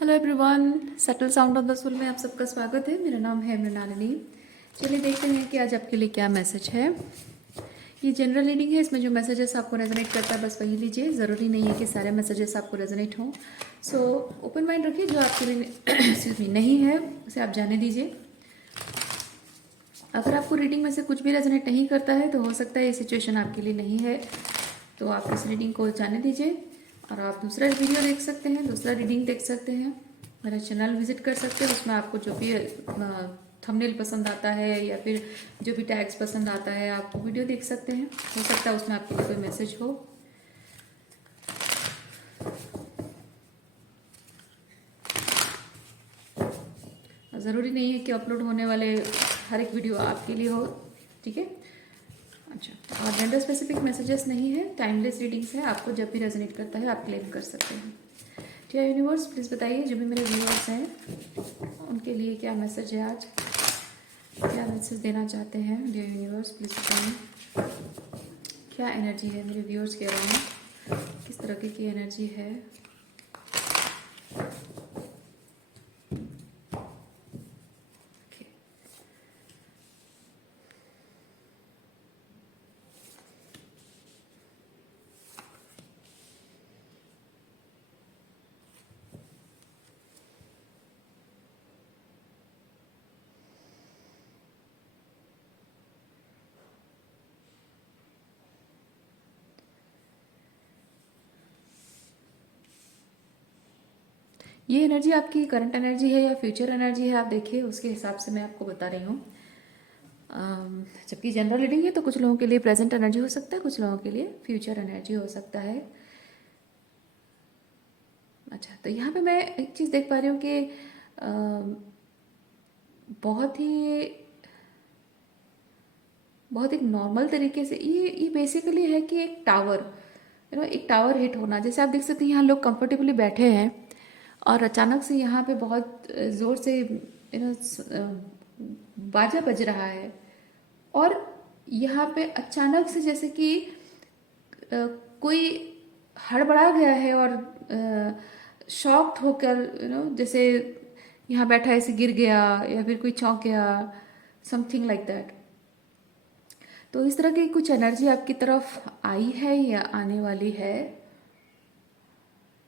Hello everyone, subtle sound of the soul में आप सबका स्वागत है। मेरा नाम है मृणालिनी। चलिए देखते हैं कि आज आपके लिए क्या मैसेज है। ये जनरल रीडिंग है, इसमें जो मैसेजेस आपको रेजोनेट करता है बस वही लीजिए। ज़रूरी नहीं है कि सारे मैसेजेस आपको रेजोनेट हों। सो ओपन माइंड रखिए, जो आपके लिए एक्सक्यूज मी नहीं है उसे आप जाने दीजिए। अगर आपको रीडिंग में से कुछ भी रेजोनेट नहीं करता है तो हो सकता है ये सिचुएशन आपके लिए नहीं है, तो आप इस रीडिंग को जाने दीजिए और आप दूसरा वीडियो देख सकते हैं, दूसरा रीडिंग देख सकते हैं। मेरा चैनल विजिट कर सकते हैं, उसमें आपको जो भी थंबनेल पसंद आता है या फिर जो भी टैग्स पसंद आता है आप वो वीडियो देख सकते हैं। हो सकता है उसमें आपके लिए कोई मैसेज हो। ज़रूरी नहीं है कि अपलोड होने वाले हर एक वीडियो आपके लिए हो, ठीक है। अच्छा, और जेंडर स्पेसिफिक मैसेजेस नहीं है, टाइमलेस रीडिंग्स है। आपको जब भी रेजोनेट करता है आप क्लेम कर सकते हैं। ठीक है यूनिवर्स, प्लीज़ बताइए जो भी मेरे व्यूअर्स हैं उनके लिए क्या मैसेज है आज, क्या मैसेज देना चाहते हैं। डियर यूनिवर्स प्लीज़ बताइए क्या एनर्जी है मेरे व्यूअर्स के अराउंड, किस तरह की एनर्जी है। ये एनर्जी आपकी करंट एनर्जी है या फ्यूचर एनर्जी है, आप देखिए उसके हिसाब से मैं आपको बता रही हूँ। जबकि जनरल रीडिंग है तो कुछ लोगों के लिए प्रेजेंट एनर्जी हो सकता है, कुछ लोगों के लिए फ्यूचर एनर्जी हो सकता है। अच्छा, तो यहाँ पे मैं एक चीज़ देख पा रही हूँ कि बहुत ही बहुत एक नॉर्मल तरीके से ये बेसिकली है कि एक टावर एक टावर हिट होना। जैसे आप देख सकते हैं यहाँ लोग कंफर्टेबली बैठे हैं और अचानक से यहाँ पे बहुत ज़ोर से बाजा बज रहा है और यहाँ पे अचानक से जैसे कि कोई हड़बड़ा गया है और शॉक्ड होकर जैसे यहाँ बैठा ऐसे गिर गया या फिर कोई चौंक गया, समथिंग लाइक दैट। तो इस तरह की कुछ एनर्जी आपकी तरफ आई है या आने वाली है,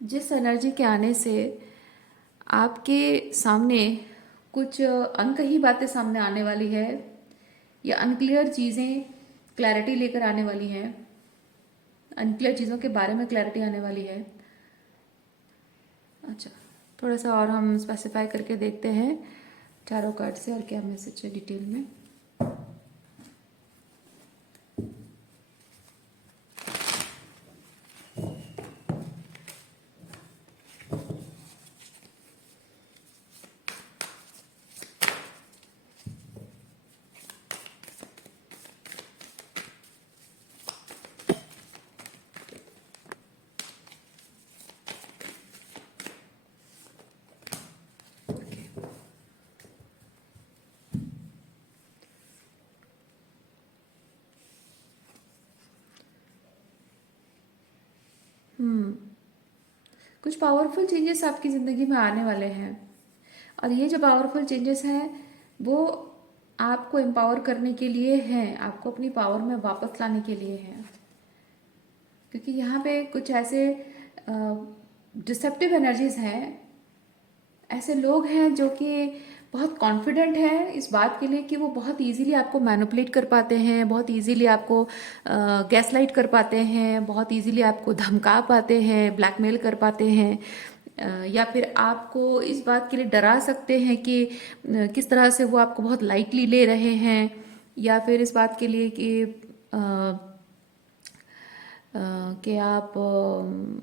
जिस एनर्जी के आने से आपके सामने कुछ अनकही बातें सामने आने वाली है या अनक्लियर चीज़ें क्लैरिटी लेकर आने वाली हैं, अनक्लियर चीज़ों के बारे में क्लैरिटी आने वाली है। अच्छा, थोड़ा सा और हम स्पेसिफाई करके देखते हैं चारों कार्ड से और क्या मैसेज है डिटेल में। कुछ पावरफुल चेंजेस आपकी ज़िंदगी में आने वाले हैं और ये जो पावरफुल चेंजेस हैं वो आपको एम्पावर करने के लिए हैं, आपको अपनी पावर में वापस लाने के लिए हैं। क्योंकि यहाँ पे कुछ ऐसे डिसेप्टिव एनर्जीज हैं, ऐसे लोग हैं जो कि बहुत कॉन्फिडेंट हैं इस बात के लिए कि वो बहुत इजीली आपको मैनिपुलेट कर पाते हैं, बहुत इजीली आपको गैसलाइट कर पाते हैं, बहुत इजीली आपको धमका पाते हैं, ब्लैकमेल कर पाते हैं, या फिर आपको इस बात के लिए डरा सकते हैं कि किस तरह से वो आपको बहुत लाइटली ले रहे हैं, या फिर इस बात के लिए कि आप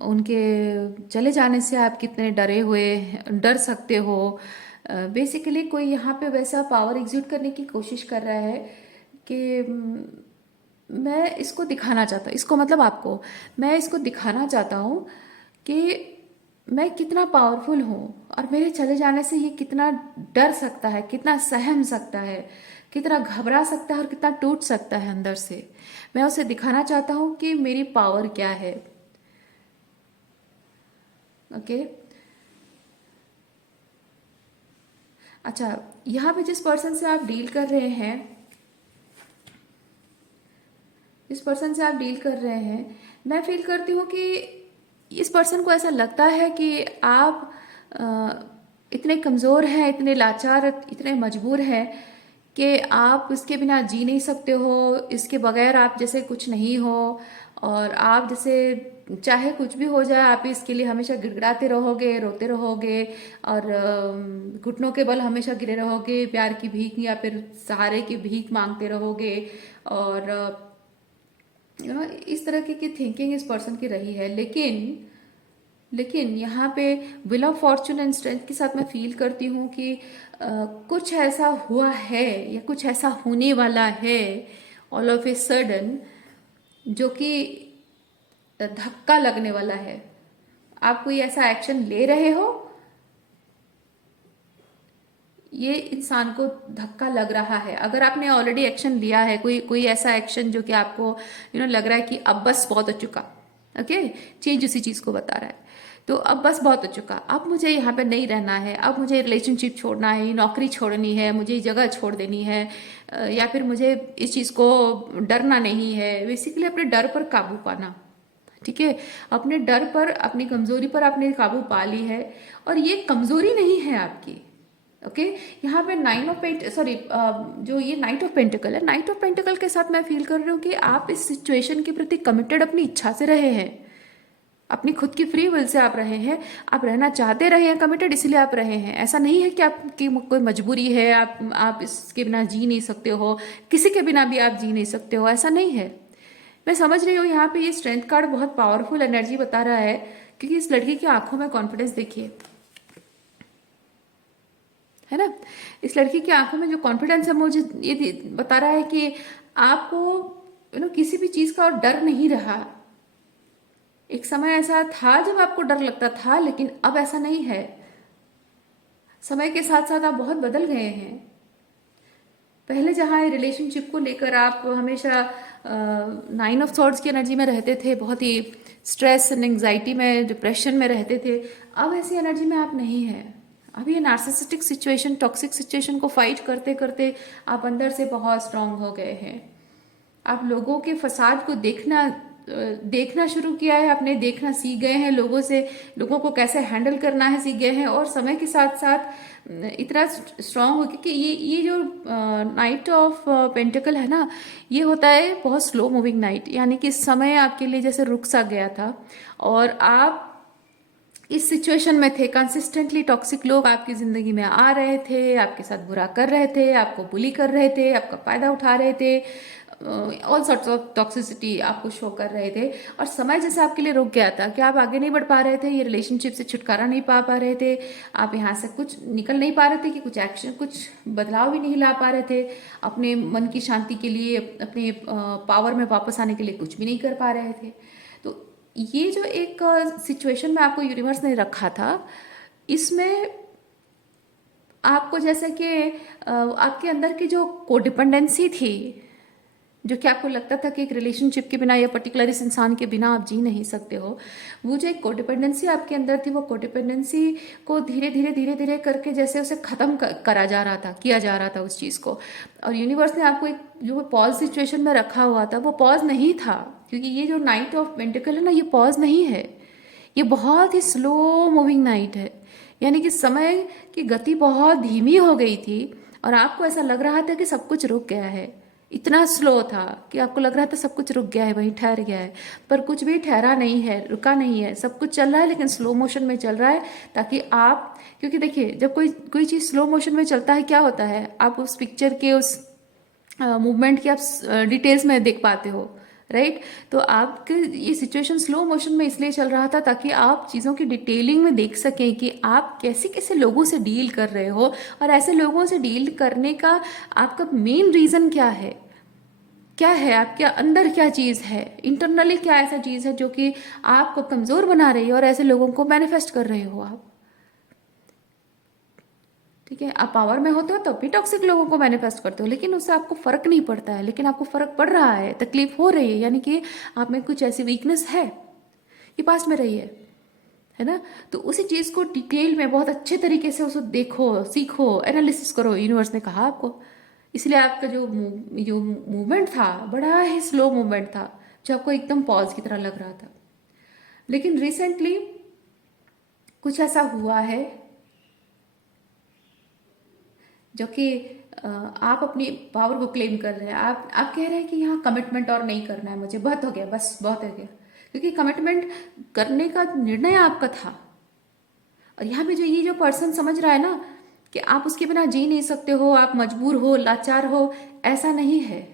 उनके चले जाने से आप कितने डर सकते हो। बेसिकली कोई यहाँ पे वैसा पावर एग्जिट करने की कोशिश कर रहा है कि मैं इसको दिखाना चाहता हूँ, इसको मतलब आपको मैं इसको दिखाना चाहता हूँ कि मैं कितना पावरफुल हूँ और मेरे चले जाने से ये कितना डर सकता है, कितना सहम सकता है, कितना घबरा सकता है और कितना टूट सकता है अंदर से। मैं उसे दिखाना चाहता हूँ कि मेरी पावर क्या है। ओके, अच्छा, यहाँ पे जिस पर्सन से आप डील कर रहे हैं, जिस पर्सन से आप डील कर रहे हैं, मैं फील करती हूँ कि इस पर्सन को ऐसा लगता है कि आप इतने कमज़ोर हैं, इतने लाचार, इतने मजबूर हैं कि आप इसके बिना जी नहीं सकते हो, इसके बगैर आप जैसे कुछ नहीं हो, और आप जैसे चाहे कुछ भी हो जाए आप इसके लिए हमेशा गिड़गिड़ाते रहोगे, रोते रहोगे, और घुटनों के बल हमेशा गिरे रहोगे, प्यार की भीख या फिर सहारे की भीख मांगते रहोगे। और इस तरह की थिंकिंग इस पर्सन की रही है। लेकिन यहाँ पे will of Fortune and strength के साथ मैं फील करती हूँ कि कुछ ऐसा हुआ है या कुछ ऐसा होने वाला है ऑल ऑफ ए सडन, जो कि धक्का लगने वाला है। आप कोई ऐसा एक्शन ले रहे हो, ये इंसान को धक्का लग रहा है। अगर आपने ऑलरेडी एक्शन लिया है, कोई कोई ऐसा एक्शन जो कि आपको लग रहा है कि अब बस बहुत हो चुका, ओके, चेंज उसी चीज़ को बता रहा है। तो अब बस बहुत हो चुका, अब मुझे यहाँ पे नहीं रहना है, अब मुझे रिलेशनशिप छोड़ना है, नौकरी छोड़नी है, मुझे ये जगह छोड़ देनी है, या फिर मुझे इस चीज़ को डरना नहीं है। बेसिकली अपने डर पर काबू पाना, ठीक है, अपने डर पर, अपनी कमजोरी पर आपने काबू पा ली है, और ये कमजोरी नहीं है आपकी। ओके, यहाँ पे जो ये नाइट ऑफ पेंटिकल है, नाइट ऑफ पेंटिकल के साथ मैं फील कर रही हूँ कि आप इस सिचुएशन के प्रति कमिटेड अपनी इच्छा से रहे हैं, अपनी खुद की फ्री विल से आप रहे हैं, आप रहना चाहते रहे हैं कमिटेड, इसलिए आप रहे हैं। ऐसा नहीं है कि आपकी कोई मजबूरी है, आप इसके बिना जी नहीं सकते हो, किसी के बिना भी आप जी नहीं सकते हो, ऐसा नहीं है। मैं समझ रही हूँ यहाँ पे ये स्ट्रेंथ कार्ड बहुत पावरफुल एनर्जी बता रहा है, क्योंकि इस लड़की की आंखों में कॉन्फिडेंस देखिए, है ना। इस लड़की की आंखों में जो कॉन्फिडेंस है, मुझे ये बता रहा है कि आपको किसी भी चीज का और डर नहीं रहा। एक समय ऐसा था जब आपको डर लगता था, लेकिन अब ऐसा नहीं है। समय के साथ साथ आप बहुत बदल गए हैं। पहले जहाँ रिलेशनशिप को लेकर आप हमेशा 9 ऑफ सॉर्ड्स की एनर्जी में रहते थे, बहुत ही स्ट्रेस एंड एंग्जाइटी में, डिप्रेशन में रहते थे, अब ऐसी एनर्जी में आप नहीं है। अब ये नार्सिसिस्टिक सिचुएशन, टॉक्सिक सिचुएशन को फाइट करते करते आप अंदर से बहुत स्ट्रांग हो गए हैं। आप लोगों के फसाद को देखना शुरू किया है, आपने देखना सीख गए हैं, लोगों को कैसे हैंडल करना है सीख गए हैं, और समय के साथ साथ इतना स्ट्रांग हो, क्योंकि ये जो नाइट ऑफ पेंटिकल है ना, ये होता है बहुत स्लो मूविंग नाइट, यानी कि समय आपके लिए जैसे रुक सा गया था, और आप इस सिचुएशन में थे। कंसिस्टेंटली टॉक्सिक लोग आपकी जिंदगी में आ रहे थे, आपके साथ बुरा कर रहे थे, आपको बुली कर रहे थे, आपका फायदा उठा रहे थे, ऑल सॉर्ट्स ऑफ टॉक्सिसिटी आपको शो कर रहे थे, और समय जैसे आपके लिए रुक गया था कि आप आगे नहीं बढ़ पा रहे थे, ये रिलेशनशिप से छुटकारा नहीं पा रहे थे, आप यहाँ से कुछ निकल नहीं पा रहे थे कि कुछ एक्शन, कुछ बदलाव भी नहीं ला पा रहे थे, अपने मन की शांति के लिए, अपने पावर में वापस आने के लिए कुछ भी नहीं कर पा रहे थे। तो ये जो एक सिचुएशन में आपको यूनिवर्स ने रखा था, इसमें आपको जैसे कि आपके अंदर की जो कोडिपेंडेंसी थी, जो कि आपको लगता था कि एक रिलेशनशिप के बिना या पर्टिकुलर इस इंसान के बिना आप जी नहीं सकते हो, वो जो एक कोडिपेंडेंसी आपके अंदर थी, वो कोडिपेंडेंसी को धीरे धीरे करके जैसे उसे ख़त्म करा जा रहा था, किया जा रहा था उस चीज़ को। और यूनिवर्स ने आपको एक जो पॉज सिचुएशन में रखा हुआ था, वो पॉज नहीं था, क्योंकि ये जो नाइट ऑफ पेंटिकल है ना, ये पॉज नहीं है, ये बहुत ही स्लो मूविंग नाइट है, यानी कि समय की गति बहुत धीमी हो गई थी, और आपको ऐसा लग रहा था कि सब कुछ रुक गया है। इतना स्लो था कि आपको लग रहा था सब कुछ रुक गया है, वहीं ठहर गया है, पर कुछ भी ठहरा नहीं है, रुका नहीं है, सब कुछ चल रहा है, लेकिन स्लो मोशन में चल रहा है, ताकि आप, क्योंकि देखिए जब कोई चीज़ स्लो मोशन में चलता है, क्या होता है, आप उस पिक्चर के उस मूवमेंट की आप डिटेल्स में देख पाते हो, राइट। तो आपके ये सिचुएशन स्लो मोशन में इसलिए चल रहा था ताकि आप चीज़ों की डिटेलिंग में देख सकें कि आप कैसे कैसे लोगों से डील कर रहे हो, और ऐसे लोगों से डील करने का आपका मेन रीज़न क्या है, आपके अंदर क्या चीज़ है, इंटरनली क्या ऐसा चीज़ है जो कि आपको कमज़ोर बना रही है, और ऐसे लोगों को मैनिफेस्ट कर रहे हो आप। ठीक है, आप पावर में होते हो तब भी टॉक्सिक लोगों को मैनिफेस्ट करते हो, लेकिन उससे आपको फर्क नहीं पड़ता है, लेकिन आपको फर्क पड़ रहा है, तकलीफ हो रही है, यानी कि आप में कुछ ऐसी वीकनेस है, ये पास्ट में रही है है ना। तो उसी चीज़ को डिटेल में बहुत अच्छे तरीके से उसको देखो, सीखो, एनालिसिस करो, यूनिवर्स ने कहा आपको। इसलिए आपका जो मूवमेंट था बड़ा ही स्लो मूवमेंट था, जो आपको एकदम पॉज की तरह लग रहा था। लेकिन रिसेंटली कुछ ऐसा हुआ है जो कि आप अपनी पावर को क्लेम कर रहे हैं। आप कह रहे हैं कि यहाँ कमिटमेंट और नहीं करना है, मुझे बहुत हो गया, बस बहुत हो गया। क्योंकि कमिटमेंट करने का निर्णय आपका था। और यहाँ पे जो ये जो पर्सन समझ रहा है ना कि आप उसके बिना जी नहीं सकते हो, आप मजबूर हो, लाचार हो, ऐसा नहीं है।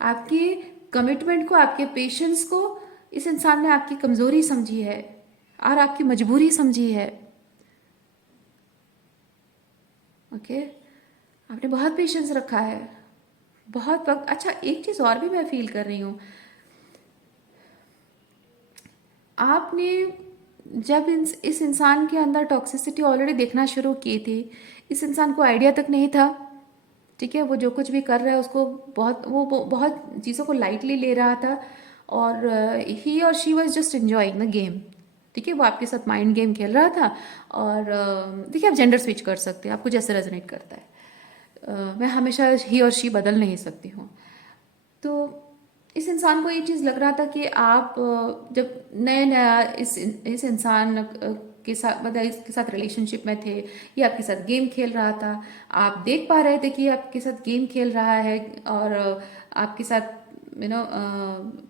आपके कमिटमेंट को, आपके पेशेंस को इस इंसान ने आपकी कमजोरी समझी है और आपकी मजबूरी समझी है। ओके, आपने बहुत पेशेंस रखा है, बहुत वक्त। अच्छा, एक चीज़ और भी मैं फील कर रही हूँ, आपने जब इस इंसान के अंदर टॉक्सिसिटी ऑलरेडी देखना शुरू की थी, इस इंसान को आइडिया तक नहीं था, ठीक है, वो जो कुछ भी कर रहा है उसको वो बहुत चीज़ों को लाइटली ले रहा था, और ही और she was just enjoying the game. ठीक है, वो आपके साथ माइंड गेम खेल रहा था। और देखिए, आप जेंडर स्विच कर सकते हैं, आपको जैसे रेजोनेट करता है। मैं हमेशा ही और शी बदल नहीं सकती हूँ। तो इस इंसान को ये चीज़ लग रहा था कि आप जब नया नया इस इंसान के साथ, मतलब इसके साथ रिलेशनशिप में थे, ये आपके साथ गेम खेल रहा था, आप देख पा रहे थे कि ये आपके साथ गेम खेल रहा है, और आपके साथ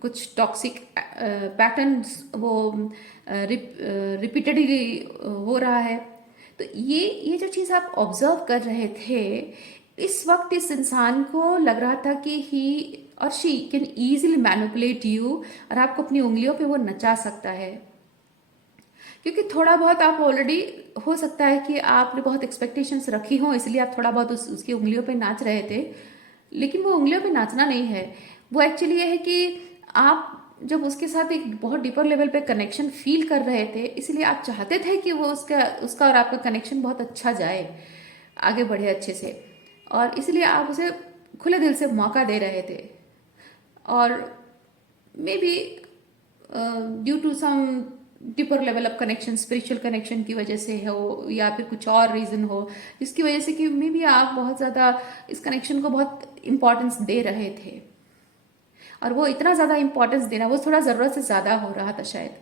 कुछ टॉक्सिक पैटर्न्स वो रिपीटेडली हो रहा है। तो ये जो चीज़ आप ऑब्जर्व कर रहे थे, इस वक्त इस इंसान को लग रहा था कि ही और she can easily manipulate you, और आपको अपनी उंगलियों पे वो नचा सकता है। क्योंकि थोड़ा बहुत आप ऑलरेडी, हो सकता है कि आपने बहुत एक्सपेक्टेशंस रखी हो, इसलिए आप थोड़ा बहुत उसकी उंगलियों पे नाच रहे थे। लेकिन वो उंगलियों पे नाचना नहीं है, वो एक्चुअली ये है कि आप जब उसके साथ एक बहुत डीपर लेवल पे कनेक्शन फील कर रहे थे, इसलिए आप चाहते थे कि वो उसका उसका और आपका कनेक्शन बहुत अच्छा जाए, आगे बढ़े अच्छे से, और इसलिए आप उसे खुले दिल से मौका दे रहे थे। और maybe due to some deeper level of connection, spiritual connection की वजह से हो, या फिर कुछ और रीज़न हो जिसकी वजह से कि मे बी आप बहुत ज़्यादा इस कनेक्शन को बहुत इम्पोर्टेंस दे रहे थे, और वो इतना ज़्यादा इम्पोर्टेंस देना वो थोड़ा ज़रूरत से ज़्यादा हो रहा था शायद।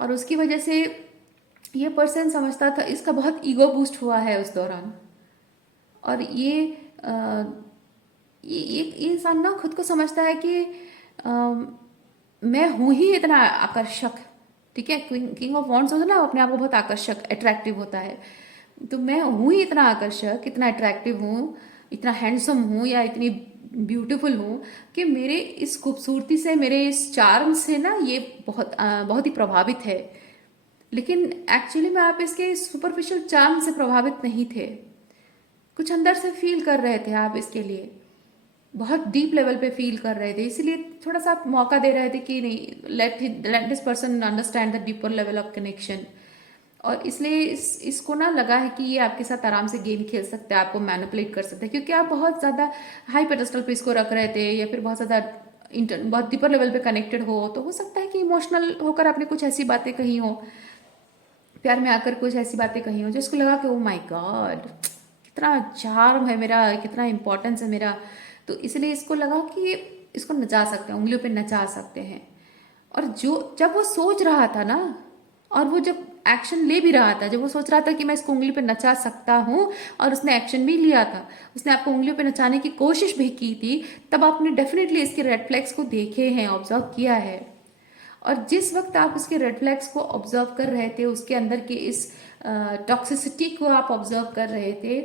और उसकी वजह से ये पर्सन समझता था, इसका बहुत ईगो बूस्ट हुआ है उस दौरान। और ये इंसान ना खुद को समझता है कि मैं हूं ही इतना आकर्षक। ठीक है, किंग ऑफ वॉन्ड्स होता है ना, अपने आप को बहुत आकर्षक, अट्रैक्टिव होता है। तो मैं हूं ही इतना आकर्षक, इतना अट्रैक्टिव हूँ, इतना हैंडसम हूँ, या इतनी ब्यूटीफुल हूँ कि मेरे इस खूबसूरती से, मेरे इस चार्म से ना ये बहुत ही प्रभावित है। लेकिन एक्चुअली में आप इसके सुपरफिशियल चार्म से प्रभावित नहीं थे, कुछ अंदर से फील कर रहे थे आप इसके लिए, बहुत डीप लेवल पे फील कर रहे थे। इसलिए थोड़ा सा आप मौका दे रहे थे कि नहीं, let this person understand the deeper level of connection. और इसलिए इसको ना लगा है कि ये आपके साथ आराम से गेम खेल सकते हैं, आपको मैनिपुलेट कर सकते हैं, क्योंकि आप बहुत ज़्यादा हाई पेडेस्टल पे इसको रख रहे थे, या फिर बहुत ज़्यादा बहुत डीपर लेवल पे कनेक्टेड हो, तो हो सकता है कि इमोशनल होकर आपने कुछ ऐसी बातें कही हो, प्यार में आकर कुछ ऐसी बातें कही हो जिसको लगा कि ओ माय गॉड, कितना चार्म है मेरा, कितना इंपॉर्टेंस है मेरा। तो इसलिए इसको लगा कि इसको नचा सकते हैं, उंगलियों पे नचा सकते हैं। और जब वो सोच रहा था ना, और वो जब एक्शन ले भी रहा था, जब वो सोच रहा था कि मैं इसको उंगली पे नचा सकता हूँ, और उसने एक्शन भी लिया था, उसने आपको उंगलियों पे नचाने की कोशिश भी की थी, तब आपने डेफिनेटली इसके रेड फ्लैग्स को देखे हैं, ऑब्जर्व किया है। और जिस वक्त आप उसके रेड फ्लैग्स को ऑब्जर्व कर रहे थे, उसके अंदर के इस टॉक्सिसिटी को आप ऑब्जर्व कर रहे थे,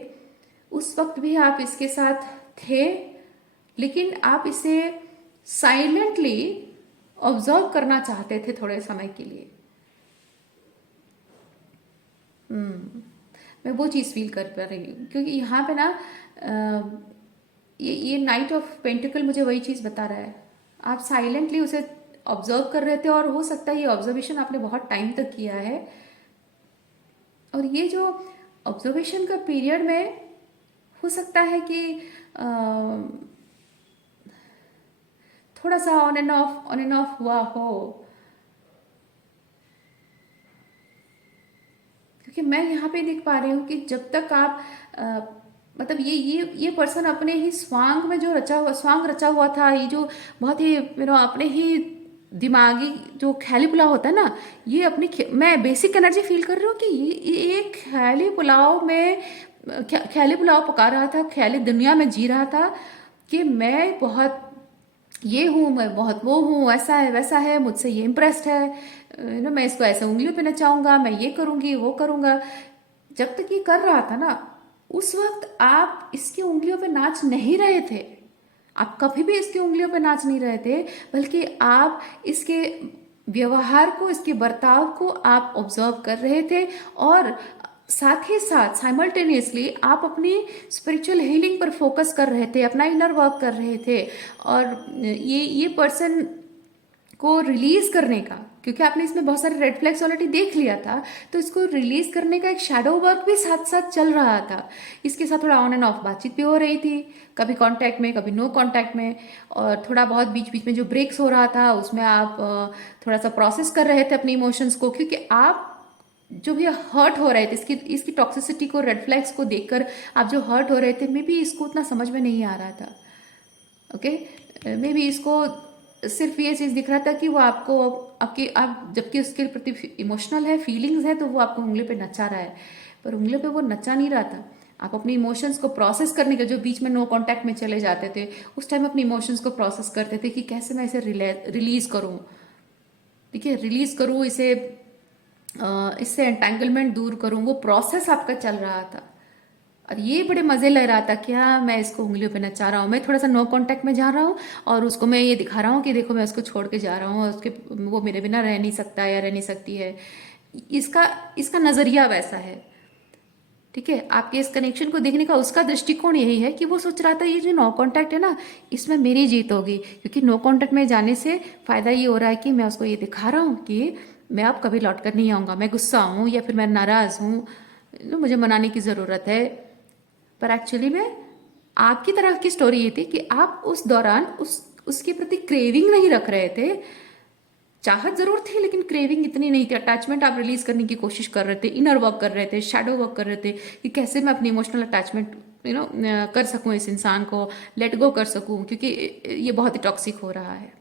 उस वक्त भी आप इसके साथ थे, लेकिन आप इसे साइलेंटली ऑब्जर्व करना चाहते थे थोड़े समय के लिए। मैं वो चीज़ फील कर पा रही हूँ, क्योंकि यहाँ पे ना ये नाइट ऑफ पेंटिकल मुझे वही चीज़ बता रहा है। आप साइलेंटली उसे ऑब्जर्व कर रहे थे, और हो सकता है ये ऑब्जर्वेशन आपने बहुत टाइम तक किया है। और ये जो ऑब्जर्वेशन का पीरियड में हो सकता है कि अ, थोड़ा सा ऑन एंड ऑफ हुआ हो। क्योंकि मैं यहाँ पे देख पा रही हूँ कि जब तक आप मतलब ये पर्सन अपने ही स्वांग में जो स्वांग रचा हुआ था, ये जो बहुत ही अपने ही दिमागी जो ख्याली पुलाव होता है ना, ये अपनी मैं बेसिक एनर्जी फील कर रही हूँ कि ये ख्याली पुलाव में ख्याली पुलाव पका रहा था, ख्याली दुनिया में जी रहा था कि मैं बहुत ये हूँ, मैं बहुत वो हूँ, ऐसा है वैसा है, मुझसे ये इम्प्रेस्ड है, मैं इसको ऐसे उंगलियों पे नचाऊंगा, मैं ये करूंगी वो करूंगा। जब तक ये कर रहा था ना, उस वक्त आप इसकी उंगलियों पे नाच नहीं रहे थे। आप कभी भी इसकी उंगलियों पे नाच नहीं रहे थे, बल्कि आप इसके व्यवहार को, इसके बर्ताव को आप ऑब्जर्व कर रहे थे, और साथ ही साथ साइमल्टेनियसली आप अपनी स्पिरिचुअल हीलिंग पर फोकस कर रहे थे, अपना इनर वर्क कर रहे थे। और ये पर्सन को रिलीज करने का, क्योंकि आपने इसमें बहुत सारे रेड फ्लैग्स ऑलरेडी देख लिया था, तो इसको रिलीज करने का एक शैडो वर्क भी साथ साथ चल रहा था। इसके साथ थोड़ा ऑन एंड ऑफ बातचीत भी हो रही थी, कभी कांटेक्ट में कभी नो कांटेक्ट में, और थोड़ा बहुत बीच बीच में जो ब्रेक्स हो रहा था उसमें आप थोड़ा सा प्रोसेस कर रहे थे अपने इमोशंस को, क्योंकि आप जो भी हर्ट हो रहे थे, इसकी इसकी टॉक्सिसिटी को, रेड फ्लैग्स को देखकर आप जो हर्ट हो रहे थे, मे बी इसको उतना समझ में नहीं आ रहा था। ओके, मे बी इसको सिर्फ ये चीज़ दिख रहा था कि वो आपको आपकी आप जबकि उसके प्रति इमोशनल है, फीलिंग्स है, तो वो आपको उंगली पे नचा रहा है, पर उंगलियों पे वो नचा नहीं रहा था। आप अपने इमोशंस को प्रोसेस करने के, जो बीच में नो कांटेक्ट में चले जाते थे, उस टाइम अपने इमोशंस को प्रोसेस करते थे कि कैसे मैं इसे रिलीज करूँ, ठीक है, रिलीज करूँ इसे, इससे एंटेंगलमेंट दूर करूँ, वो प्रोसेस आपका चल रहा था। और ये बड़े मज़े ले रहा था, क्या मैं इसको उंगलियों पे नचा रहा हूँ, मैं थोड़ा सा नो कांटेक्ट में जा रहा हूँ, और उसको मैं ये दिखा रहा हूँ कि देखो मैं उसको छोड़ के जा रहा हूँ, और उसके वो मेरे बिना रह नहीं सकता या रह नहीं सकती है। इसका इसका नज़रिया वैसा है, ठीक है। आपके इस कनेक्शन को देखने का उसका दृष्टिकोण यही है कि वो सोच रहा था ये जो नो कांटेक्ट है ना, इसमें मेरी जीत होगी, क्योंकि नो कांटेक्ट में जाने से फ़ायदा ये हो रहा है कि मैं उसको ये दिखा रहा हूँ कि मैं अब कभी लौट कर नहीं आऊँगा, मैं गुस्सा हूँ या फिर मैं नाराज़ हूँ, मुझे मनाने की ज़रूरत है। पर एक्चुअली में आपकी तरफ की स्टोरी ये थी कि आप उस दौरान उसके प्रति क्रेविंग नहीं रख रहे थे, चाहत जरूर थी लेकिन क्रेविंग इतनी नहीं थी। अटैचमेंट आप रिलीज करने की कोशिश कर रहे थे, इनर वर्क कर रहे थे, शैडो वर्क कर रहे थे कि कैसे मैं अपनी इमोशनल अटैचमेंट कर सकूं, इस इंसान को लेट गो कर सकूं, क्योंकि ये बहुत ही टॉक्सिक हो रहा है।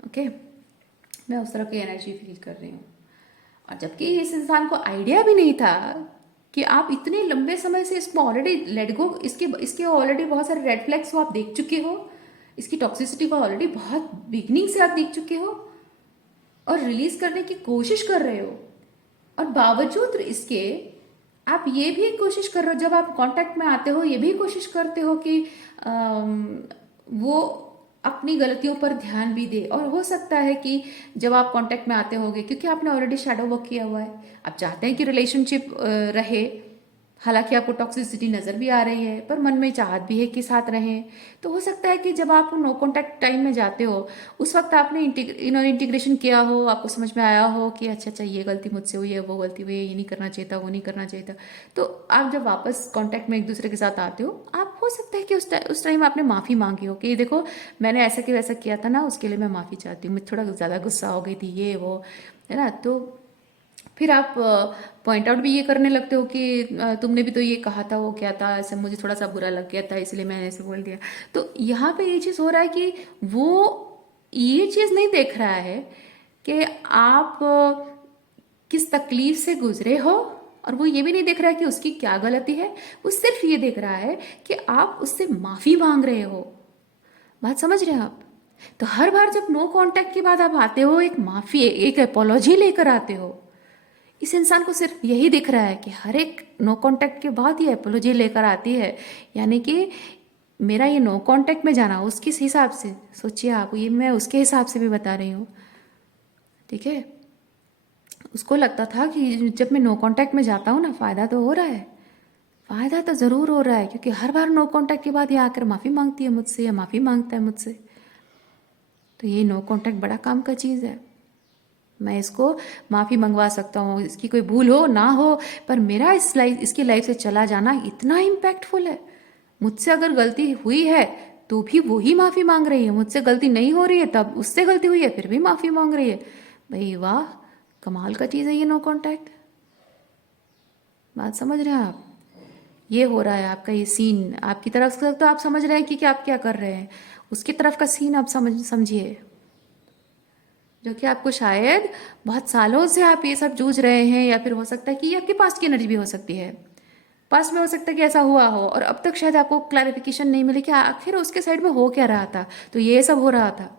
ओके, मैं उस तरह की एनर्जी फील कर रही हूँ। और जबकि इस इंसान को आइडिया भी नहीं था कि आप इतने लंबे समय से इसको ऑलरेडी लेट गो, इसके इसके ऑलरेडी बहुत सारे रेड फ्लैग्स को आप देख चुके हो, इसकी टॉक्सिसिटी को ऑलरेडी बहुत बिगनिंग से आप देख चुके हो, और रिलीज करने की कोशिश कर रहे हो। और बावजूद इसके आप ये भी कोशिश कर रहे हो, जब आप कांटेक्ट में आते हो ये भी कोशिश करते हो कि वो अपनी गलतियों पर ध्यान भी दे। और हो सकता है कि जब आप कांटेक्ट में आते होगे, क्योंकि आपने ऑलरेडी शैडो वर्क किया हुआ है, आप चाहते हैं कि रिलेशनशिप रहे, हालांकि आपको टॉक्सिसिटी नज़र भी आ रही है, पर मन में चाहत भी है कि साथ रहें। तो हो सकता है कि जब आप नो कॉन्टैक्ट टाइम में जाते हो, उस वक्त आपने इंटीग्रेशन किया हो, आपको समझ में आया हो कि अच्छा अच्छा ये गलती मुझसे हुई है, वो गलती हुई है, ये नहीं करना चाहिए था, वो नहीं करना चाहिए था। तो आप जब वापस कॉन्टैक्ट में एक दूसरे के साथ आते हो, आप हो सकता है कि उस टाइम आपने माफ़ी मांगी हो कि देखो मैंने ऐसा कि वैसा किया था ना, उसके लिए मैं माफ़ी चाहती हूँ, मैं थोड़ा ज़्यादा गुस्सा हो गई थी, ये वो, है ना। तो फिर आप पॉइंट आउट भी ये करने लगते हो कि तुमने भी तो ये कहा था, वो क्या था, ऐसे मुझे थोड़ा सा बुरा लग गया था इसलिए मैंने ऐसे बोल दिया। तो यहाँ पे ये चीज़ हो रहा है कि वो ये चीज़ नहीं देख रहा है कि आप किस तकलीफ से गुजरे हो, और वो ये भी नहीं देख रहा है कि उसकी क्या गलती है। वो सिर्फ ये देख रहा है कि आप उससे माफ़ी मांग रहे हो। बात समझ रहे हैं आप? तो हर बार जब नो कांटेक्ट के बाद आप आते हो, एक माफ़ी, एक एपोलॉजी लेकर आते हो, इस इंसान को सिर्फ यही दिख रहा है कि हर एक नो कांटेक्ट के बाद ये एपोलॉजी लेकर आती है, यानी कि मेरा ये नो कांटेक्ट में जाना उसके हिसाब से, सोचिए आप, ये मैं उसके हिसाब से भी बता रही हूँ, ठीक है। उसको लगता था कि जब मैं नो कांटेक्ट में जाता हूँ ना, फ़ायदा तो हो रहा है, फ़ायदा तो ज़रूर हो रहा है, क्योंकि हर बार नो कांटेक्ट के बाद ये आकर माफ़ी मांगती है मुझसे, या माफ़ी मांगता है मुझसे। तो ये नो कांटेक्ट बड़ा काम का चीज़ है। मैं इसको माफ़ी मंगवा सकता हूँ, इसकी कोई भूल हो ना हो, पर मेरा इसकी लाइफ से चला जाना इतना इम्पैक्टफुल है। मुझसे अगर गलती हुई है तो भी वही माफ़ी मांग रही है, मुझसे गलती नहीं हो रही है तब उससे गलती हुई है फिर भी माफ़ी मांग रही है। भाई वाह, कमाल का चीज़ है ये नो कांटेक्ट। बात समझ रहे हैं आप? ये हो रहा है आपका ये सीन आपकी तरफ से, तो आप समझ रहे हैं कि आप क्या कर रहे हैं। उसकी तरफ का सीन आप समझिए, जो कि आपको शायद बहुत सालों से आप ये सब जूझ रहे हैं, या फिर हो सकता है कि ये आपके पास्ट की एनर्जी भी हो सकती है। पास्ट में हो सकता है कि ऐसा हुआ हो और अब तक शायद आपको क्लैरिफिकेशन नहीं मिले कि आखिर उसके साइड में हो क्या रहा था, तो ये सब हो रहा था।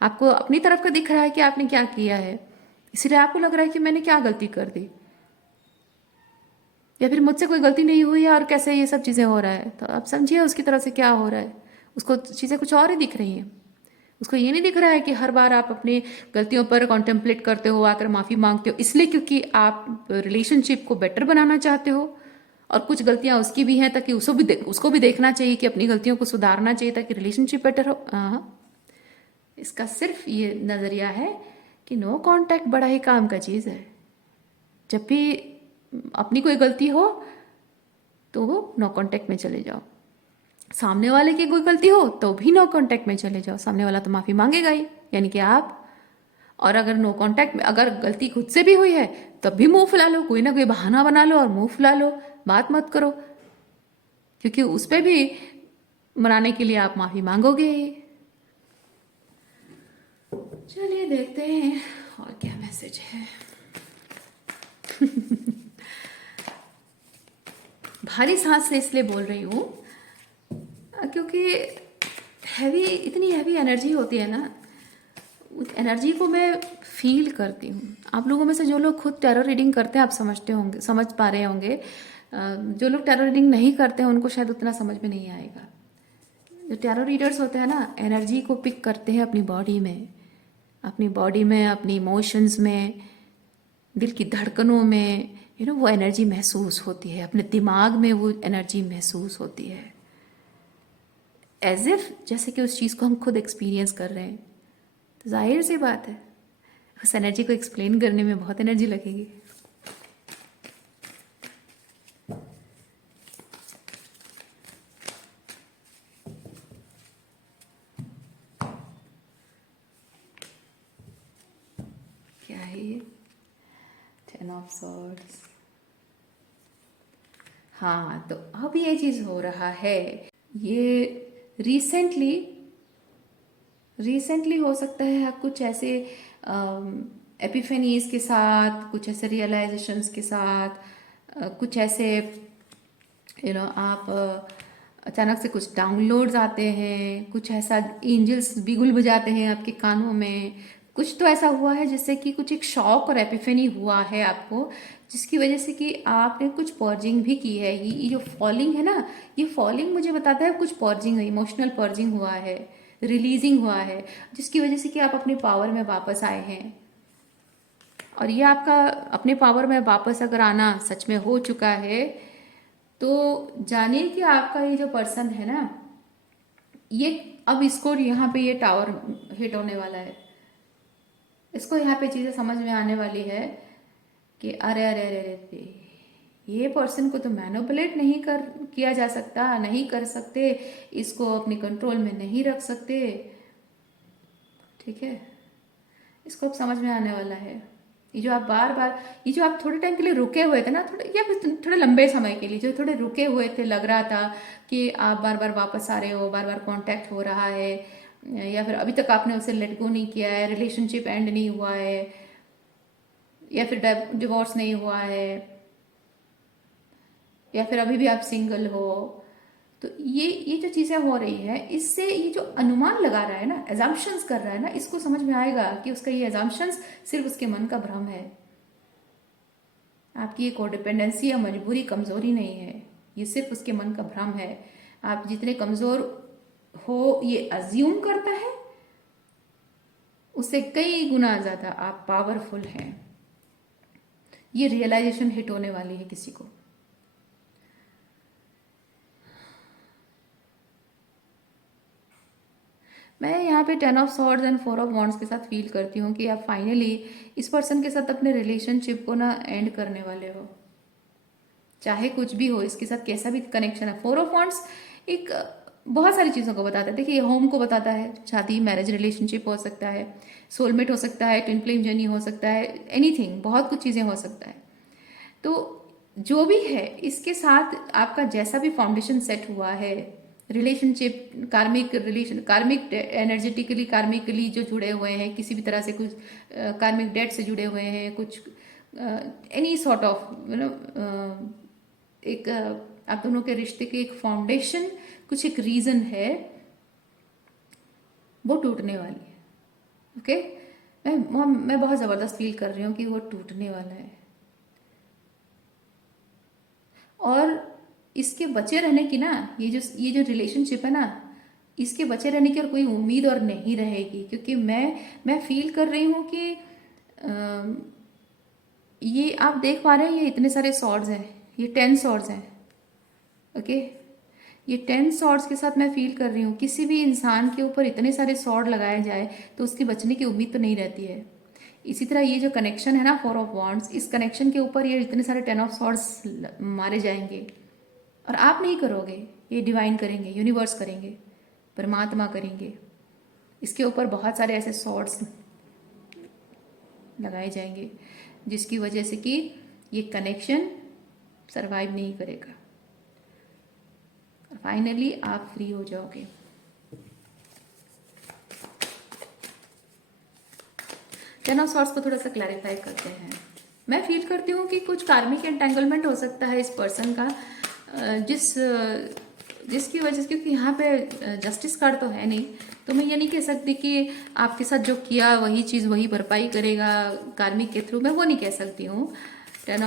आपको अपनी तरफ का दिख रहा है कि आपने क्या किया है, इसलिए आपको लग रहा है कि मैंने क्या गलती कर दी, या फिर मुझसे कोई गलती नहीं हुई है और कैसे ये सब चीज़ें हो रहा है। तो आप समझिए उसकी तरफ से क्या हो रहा है। उसको चीज़ें कुछ और ही दिख रही हैं। उसको ये नहीं दिख रहा है कि हर बार आप अपनी गलतियों पर कॉन्टेम्पलेट करते हो, आकर माफ़ी मांगते हो, इसलिए क्योंकि आप रिलेशनशिप को बेटर बनाना चाहते हो। और कुछ गलतियां उसकी भी हैं, ताकि उसको भी देखना चाहिए कि अपनी गलतियों को सुधारना चाहिए ताकि रिलेशनशिप बेटर हो। हाँ, इसका सिर्फ ये नज़रिया है कि नो कांटेक्ट बड़ा ही काम का चीज़ है। जब भी अपनी कोई गलती हो तो नो कांटेक्ट में चले जाओ, सामने वाले की कोई गलती हो तो भी नो कांटेक्ट में चले जाओ। सामने वाला तो माफ़ी मांगेगा ही, यानी कि आप। और अगर नो कांटेक्ट में अगर गलती खुद से भी हुई है तब भी मुंह फुला लो, कोई ना कोई बहाना बना लो और मुंह फुला लो, बात मत करो, क्योंकि उस पर भी मनाने के लिए आप माफ़ी मांगोगे ही। चलिए देखते हैं और क्या मैसेज है। भारी सांस से इसलिए बोल रही हूँ क्योंकि इतनी हैवी एनर्जी होती है ना, उस एनर्जी को मैं फील करती हूँ। आप लोगों में से जो लोग खुद टैरो रीडिंग करते हैं आप समझते होंगे, समझ पा रहे होंगे। जो लोग टैरो रीडिंग नहीं करते हैं उनको शायद उतना समझ में नहीं आएगा। जो टैरो रीडर्स होते हैं ना, एनर्जी को पिक करते हैं अपनी बॉडी में, अपनी इमोशंस में, दिल की धड़कनों में। वो एनर्जी महसूस होती है, अपने दिमाग में वो एनर्जी महसूस होती है, एज इफ जैसे कि उस चीज़ को हम खुद एक्सपीरियंस कर रहे हैं। तो जाहिर सी बात है उस एनर्जी को एक्सप्लेन करने में बहुत एनर्जी लगेगी। क्या है ये? 10 ऑफ सॉर्ड्स। हाँ, तो अब ये चीज़ हो रहा है, ये रिसेंटली हो सकता है। आप कुछ ऐसे एपिफेनीज के साथ, कुछ ऐसे रियलाइजेशंस के साथ, कुछ ऐसे आप अचानक से कुछ डाउनलोड्स आते हैं, कुछ ऐसा एंजल्स बिगुल बजाते हैं आपके कानों में। कुछ तो ऐसा हुआ है जिससे कि कुछ एक शॉक और एपिफेनी हुआ है आपको, जिसकी वजह से कि आपने कुछ पर्जिंग भी की है। ये जो फॉलिंग है ना, ये फॉलिंग मुझे बताता है कुछ पर्जिंग है, इमोशनल पर्जिंग हुआ है, रिलीजिंग हुआ है, जिसकी वजह से कि आप अपने पावर में वापस आए हैं। और ये आपका अपने पावर में वापस अगर आना सच में हो चुका है, तो जानिए कि आपका ये जो पर्सन है ना, ये अब इसको यहाँ पे ये टावर हिट होने वाला है। इसको यहाँ पे चीज़ें समझ में आने वाली है कि अरे अरे अरे अरे, ये पर्सन को तो मैनिपुलेट नहीं कर किया जा सकता, नहीं कर सकते, इसको अपने कंट्रोल में नहीं रख सकते। ठीक है, इसको अब समझ में आने वाला है। ये जो आप बार बार, ये जो आप थोड़े टाइम के लिए रुके हुए थे ना, थोड़े या फिर थोड़े लंबे समय के लिए जो थोड़े रुके हुए थे, लग रहा था कि आप बार बार वापस आ रहे हो, बार बार कांटेक्ट हो रहा है, या फिर अभी तक आपने उसे लेट गो नहीं किया है, रिलेशनशिप एंड नहीं हुआ है, या फिर डिवोर्स नहीं हुआ है, या फिर अभी भी आप सिंगल हो। तो ये जो चीज़ें हो रही है, इससे ये जो अनुमान लगा रहा है ना, एजम्पशंस कर रहा है ना, इसको समझ में आएगा कि उसका ये एजम्पशंस सिर्फ उसके मन का भ्रम है। आपकी ये कोडिपेंडेंसी या मजबूरी कमजोरी नहीं है, ये सिर्फ उसके मन का भ्रम है। आप जितने कमजोर हो ये अज्यूम करता है, उससे कई गुना ज्यादा आप पावरफुल हैं। ये रियलाइजेशन हिट होने वाली है किसी को। मैं यहाँ पे 10 of swords and 4 of wands के साथ फील करती हूँ कि आप फाइनली इस पर्सन के साथ अपने रिलेशनशिप को ना एंड करने वाले हो, चाहे कुछ भी हो, इसके साथ कैसा भी कनेक्शन है। 4 ऑफ वॉन्ड्स एक बहुत सारी चीज़ों को बताता है। देखिए होम को बताता है, शादी मैरिज रिलेशनशिप हो सकता है, सोलमेट हो सकता है, ट्विन फ्लेम जर्नी हो सकता है, एनीथिंग, बहुत कुछ चीज़ें हो सकता है। तो जो भी है इसके साथ आपका जैसा भी फाउंडेशन सेट हुआ है, रिलेशनशिप, कार्मिक रिलेशन, कार्मिक एनर्जेटिकली कार्मिकली जो जुड़े हुए हैं किसी भी तरह से, कुछ कार्मिक डेट से जुड़े हुए हैं, कुछ एनी सॉर्ट ऑफ एक आप दोनों के रिश्ते के एक फाउंडेशन, कुछ एक रीजन है, वो टूटने वाली है। ओके, मैं बहुत ज़बरदस्त फील कर रही हूँ कि वो टूटने वाला है। और इसके बचे रहने की ना, ये जो रिलेशनशिप है ना, इसके बचे रहने की और कोई उम्मीद और नहीं रहेगी, क्योंकि मैं फील कर रही हूँ कि ये आप देख पा रहे हैं, ये इतने सारे सॉर्ड्स हैं, ये 10 सॉर्ड्स हैं। ओके, ये 10 सॉर्ड्स के साथ मैं फील कर रही हूँ किसी भी इंसान के ऊपर इतने सारे सॉर्ड लगाए जाए तो उसके बचने की उम्मीद तो नहीं रहती है। इसी तरह ये जो कनेक्शन है ना, 4 ऑफ वॉन्ड्स, इस कनेक्शन के ऊपर ये इतने सारे 10 ऑफ सॉर्ड्स मारे जाएंगे, और आप नहीं करोगे, ये डिवाइन करेंगे, यूनिवर्स करेंगे, परमात्मा करेंगे। इसके ऊपर बहुत सारे ऐसे सॉर्ड्स लगाए जाएंगे जिसकी वजह से कि ये कनेक्शन सरवाइव नहीं करेगा, और फाइनली आप फ्री हो जाओगे। टेन ऑफ सॉर्ड्स को थोड़ा सा क्लैरिफाई करते हैं। मैं फील करती हूँ कि कुछ कार्मिक एंटेंगलमेंट हो सकता है इस पर्सन का, जिसकी वजह से, क्योंकि यहाँ पे जस्टिस कार्ड तो है नहीं, तो मैं ये नहीं कह सकती कि आपके साथ जो किया वही चीज़ वही भरपाई करेगा कार्मिक के थ्रू, मैं वो नहीं कह सकती हूँ। टेन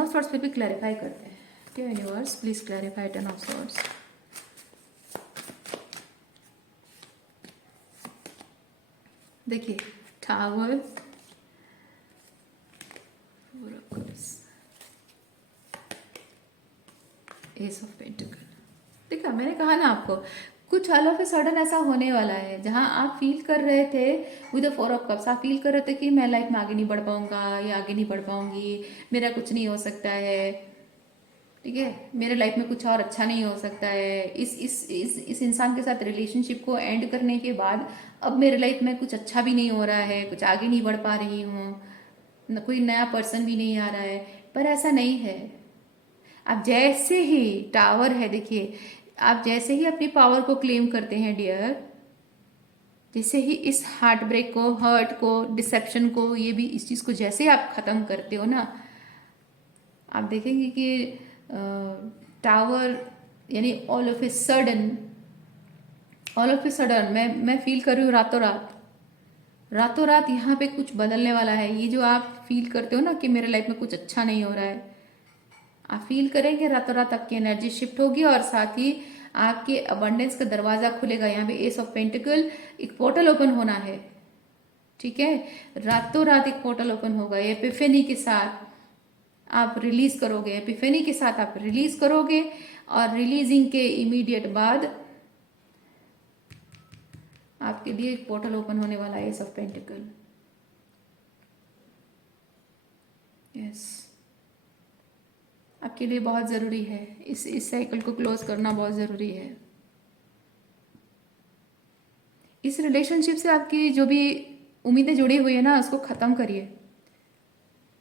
ऑफ सॉर्ड्स फिर भी क्लैरिफाई करते हैं। क्या universe please clarify ten of swords. देखिए टावर, एस ऑफ पेंटिकल। देखा, मैंने कहा ना आपको, कुछ ऑल ऑफ ए सडन ऐसा होने वाला है जहां आप फील कर रहे थे विद 4 ऑफ कप्स, आप फील कर रहे थे कि मैं लाइफ में आगे नहीं बढ़ पाऊंगा या आगे नहीं बढ़ पाऊंगी, मेरा कुछ नहीं हो सकता है, ठीक है, मेरे लाइफ में कुछ और अच्छा नहीं हो सकता है। इस इंसान के साथ रिलेशनशिप को एंड करने के बाद अब मेरे लाइफ में कुछ अच्छा भी नहीं हो रहा है, कुछ आगे नहीं बढ़ पा रही हूँ, न कोई नया पर्सन भी नहीं आ रहा है। पर ऐसा नहीं है। आप जैसे ही टावर है, देखिए, आप जैसे ही अपनी पावर को क्लेम करते हैं डियर, जैसे ही इस हार्ट ब्रेक को, हर्ट को, डिसेप्शन को, ये भी इस चीज को जैसे ही आप खत्म करते हो ना, आप देखेंगे कि टावर यानी ऑल ऑफ ए सडन मैं फील कर रही हूँ रातों रात यहाँ पे कुछ बदलने वाला है। ये जो आप फील करते हो ना कि मेरे लाइफ में कुछ अच्छा नहीं हो रहा है, आप फील करेंगे रातों रात आपकी एनर्जी शिफ्ट होगी, और साथ ही आपके अबंडेंस का दरवाजा खुलेगा। यहाँ पे एस ऑफ पेंटिकल, एक पोर्टल ओपन होना है, ठीक है, रातों रात एक पोर्टल ओपन होगा। एपिफेनी के साथ आप रिलीज करोगे, एपिफेनी के साथ आप रिलीज करोगे, और रिलीजिंग के इमीडिएट बाद आपके लिए एक पोर्टल ओपन होने वाला है, एस ऑफ पेंटिकल। यस, आपके लिए बहुत ज़रूरी है, इस साइकिल को क्लोज करना बहुत ज़रूरी है। इस रिलेशनशिप से आपकी जो भी उम्मीदें जुड़ी हुई है ना, उसको ख़त्म करिए।